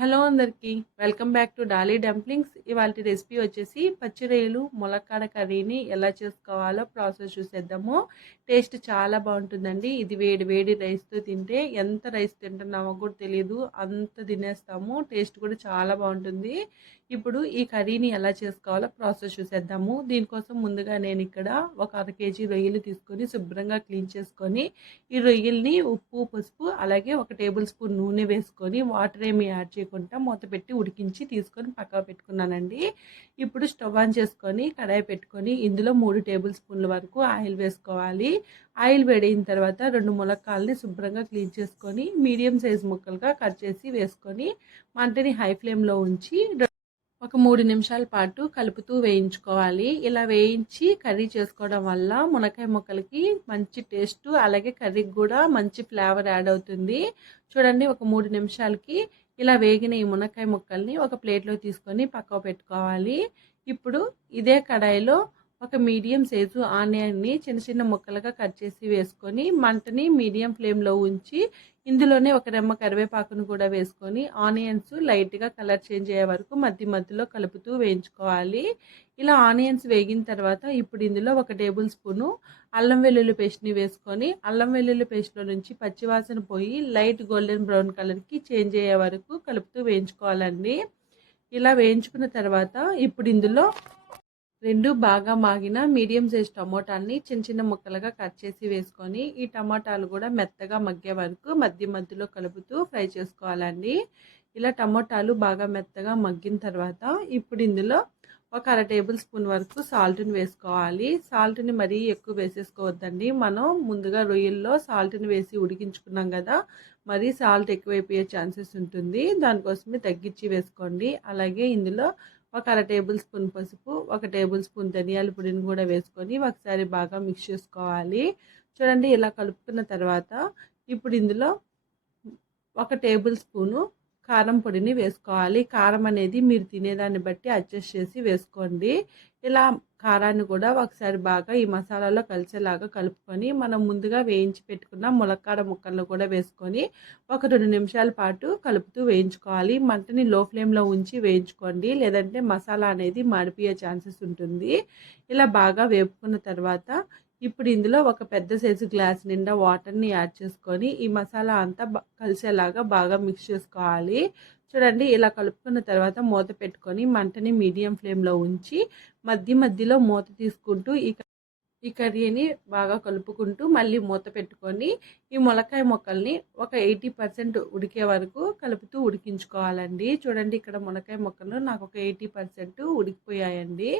Hello అందరికీ welcome back to Dolly dumplings. ఇవాళ recipe వచ్చేసి పచ్చి రొయ్యలు ములక్కాడ కర్రీని ఎలా చేసుకోవాలో ప్రాసెస్ చూసేద్దాము. టేస్ట్ చాలా బాగుంటుందండి. ఇది వేడి వేడి రైస్తో తింటే ఎంత రైస్ తింటున్నామో కూడా తెలియదు, అంత తినేస్తాము. టేస్ట్ కూడా చాలా బాగుంటుంది. ఇప్పుడు ఈ కర్రీని ఎలా చేసుకోవాలో ప్రాసెస్ చూసేద్దాము. దీనికోసం ముందుగా నేను ఇక్కడ ఒక 1/2 kg రొయ్యలు తీసుకొని శుభ్రంగా క్లీన్ చేసుకొని ఈ రొయ్యల్ని ఉప్పు పసుపు అలాగే 1 టేబుల్ స్పూన్ నూనె వేసుకొని వాటర్ ఏమి యాడ్ చేయకుండా మూత పెట్టి ఉడికించి తీసుకొని పక్కన పెట్టుకున్నానండి. ఇప్పుడు స్టవ్ ఆన్ చేసుకొని కడాయి పెట్టుకొని ఇందులో 3 టేబుల్ స్పూన్ల వరకు ఆయిల్ వేసుకోవాలి. ఆయిల్ వేడిన తర్వాత 2 ములక్కాలని శుభ్రంగా క్లీన్ చేసుకొని మీడియం సైజ్ ముక్కలుగా కట్ చేసి వేసుకొని మంటని హై ఫ్లేమ్లో ఉంచి ఒక 3 నిమిషాల పాటు కలుపుతూ వేయించుకోవాలి. ఇలా వేయించి కర్రీ చేసుకోవడం వల్ల మునక్కాయ ముక్కలకి మంచి టేస్ట్ అలాగే కర్రీకి కూడా మంచి ఫ్లేవర్ యాడ్ అవుతుంది. చూడండి, ఒక 3 నిమిషాలకి ఇలా వేగిన ఈ మునక్కాయ ముక్కల్ని ఒక ప్లేట్లో తీసుకొని పక్కకు పెట్టుకోవాలి. ఇప్పుడు ఇదే కడాయిలో ఒక మీడియం సైజు ఆనియన్ని చిన్న చిన్న ముక్కలుగా కట్ చేసి వేసుకొని మంటని మీడియం ఫ్లేమ్లో ఉంచి ఇందులోనే ఒక రెమ్మ కరివేపాకును కూడా వేసుకొని ఆనియన్స్ లైట్గా కలర్ చేంజ్ అయ్యే వరకు మధ్యలో కలుపుతూ వేయించుకోవాలి. ఇలా ఆనియన్స్ వేగిన తర్వాత ఇప్పుడు ఇందులో 1 టేబుల్ స్పూను అల్లం వెల్లుల్లి పేస్ట్ని వేసుకొని అల్లం వెల్లుల్లి పేస్ట్లో నుంచి పచ్చివాసన పోయి లైట్ గోల్డెన్ బ్రౌన్ కలర్కి చేంజ్ అయ్యే వరకు కలుపుతూ వేయించుకోవాలండి. ఇలా వేయించుకున్న తర్వాత ఇప్పుడు ఇందులో 2 బాగా మాగిన మీడియం సైజ్ టమోటాలని చిన్న చిన్న ముక్కలుగా కట్ చేసి వేసుకొని ఈ టమాటాలు కూడా మెత్తగా మగ్గే వరకు మధ్యలో కలుపుతూ ఫ్రై చేసుకోవాలండి. ఇలా టమోటాలు బాగా మెత్తగా మగ్గిన తర్వాత ఇప్పుడు ఇందులో ఒక 1/2 టేబుల్ స్పూన్ వరకు సాల్ట్ని వేసుకోవాలి. సాల్ట్ని మరీ ఎక్కువ వేసేసుకోవద్దండి. మనం ముందుగా రొయ్యల్లో సాల్ట్ని వేసి ఉడికించుకున్నాం కదా, మరీ సాల్ట్ ఎక్కువైపోయే ఛాన్సెస్ ఉంటుంది. దానికోసమే తగ్గించి వేసుకోండి. అలాగే ఇందులో ఒక 1/2 టేబుల్ స్పూన్ పసుపు, 1 టేబుల్ స్పూన్ ధనియాల పొడిని కూడా వేసుకొని ఒకసారి బాగా మిక్స్ చేసుకోవాలి. చూడండి, ఇలా కలుపుకున్న తర్వాత ఇప్పుడు ఇందులో 1 టేబుల్ స్పూను కారం పొడిని వేసుకోవాలి. కారం అనేది మీరు తినేదాన్ని బట్టి అడ్జస్ట్ చేసి వేసుకోండి. ఇలా కారాన్ని కూడా ఒకసారి బాగా ఈ మసాలాలో కలిసేలాగా కలుపుకొని మనం ముందుగా వేయించి పెట్టుకున్న ములక్కాడ ముక్కలను కూడా వేసుకొని ఒక 2 నిమిషాల పాటు కలుపుతూ వేయించుకోవాలి. మంటని లో ఫ్లేమ్లో ఉంచి వేయించుకోండి, లేదంటే మసాలా అనేది మాడిపోయే ఛాన్సెస్ ఉంటుంది. ఇలా బాగా వేపుకున్న తర్వాత ఇప్పుడు ఇందులో ఒక పెద్ద సైజు గ్లాస్ నిండా వాటర్ని యాడ్ చేసుకొని ఈ మసాలా అంతా కలిసేలాగా బాగా మిక్స్ చేసుకోవాలి. చూడండి, ఇలా కలుపుకున్న తర్వాత మూత పెట్టుకొని మంటని మీడియం ఫ్లేమ్లో ఉంచి మధ్యలో మూత తీసుకుంటూ ఈ కర్రీని బాగా కలుపుకుంటూ మళ్ళీ మూత పెట్టుకొని ఈ ములక్కాయ ముక్కల్ని ఒక 80% ఉడికే వరకు కలుపుతూ ఉడికించుకోవాలండి. చూడండి, ఇక్కడ ములక్కాయ ముక్కలు నాకు ఒక 80% ఉడికిపోయాయండి.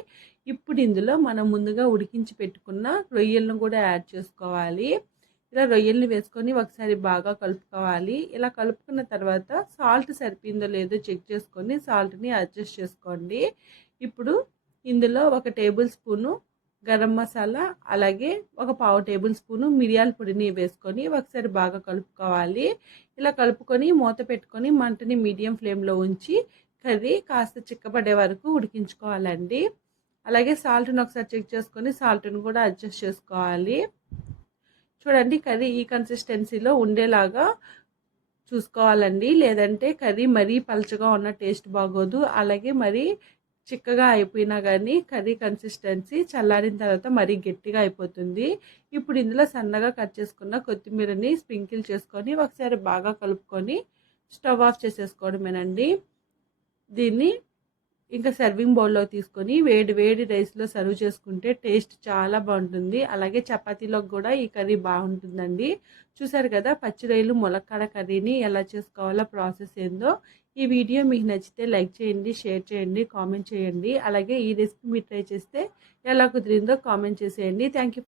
ఇప్పుడు ఇందులో మనం ముందుగా ఉడికించి పెట్టుకున్న రొయ్యలను కూడా యాడ్ చేసుకోవాలి. ఇలా రొయ్యల్ని వేసుకొని ఒకసారి బాగా కలుపుకోవాలి. ఇలా కలుపుకున్న తర్వాత సాల్ట్ సరిపోయిందో లేదో చెక్ చేసుకొని సాల్ట్ని అడ్జస్ట్ చేసుకోండి. ఇప్పుడు ఇందులో 1 టేబుల్ స్పూను గరం మసాలా అలాగే ఒక 1/2 టేబుల్ స్పూను మిరియాల పొడిని వేసుకొని ఒకసారి బాగా కలుపుకోవాలి. ఇలా కలుపుకొని మూత పెట్టుకొని మంటని మీడియం ఫ్లేమ్లో ఉంచి కర్రీ కాస్త చిక్కబడే వరకు ఉడికించుకోవాలండి. అలాగే సాల్ట్ని ఒకసారి చెక్ చేసుకొని సాల్ట్ని కూడా అడ్జస్ట్ చేసుకోవాలి. చూడండి, కర్రీ ఈ కన్సిస్టెన్సీలో ఉండేలాగా చూసుకోవాలండి, లేదంటే కర్రీ మరీ పలచగా ఉన్న టేస్ట్ బాగోదు. అలాగే మరీ చిక్కగా అయిపోయినా కానీ కర్రీ కన్సిస్టెన్సీ చల్లారిన తర్వాత మరీ గట్టిగా అయిపోతుంది. ఇప్పుడు ఇందులో సన్నగా కట్ చేసుకున్న కొత్తిమీరని స్ప్రింకిల్ చేసుకొని ఒకసారి బాగా కలుపుకొని స్టవ్ ఆఫ్ చేసేసుకోవడమేనండి. దీన్ని ఇంకా సర్వింగ్ బౌల్లో తీసుకొని వేడి వేడి రైస్లో సర్వ్ చేసుకుంటే టేస్ట్ చాలా బాగుంటుంది. అలాగే చపాతీలోకి కూడా ఈ కర్రీ బాగుంటుందండి. చూసారు కదా, పచ్చి రొయ్యలు ములక్కాడ కర్రీని ఎలా చేసుకోవాలో ప్రాసెస్ ఏందో. ఈ వీడియో మీకు నచ్చితే లైక్ చేయండి, షేర్ చేయండి, కామెంట్ చేయండి. అలాగే ఈ రెసిపీ మీరు ట్రై చేస్తే ఎలా కుదిరిందో కామెంట్ చేసేయండి. Thank you.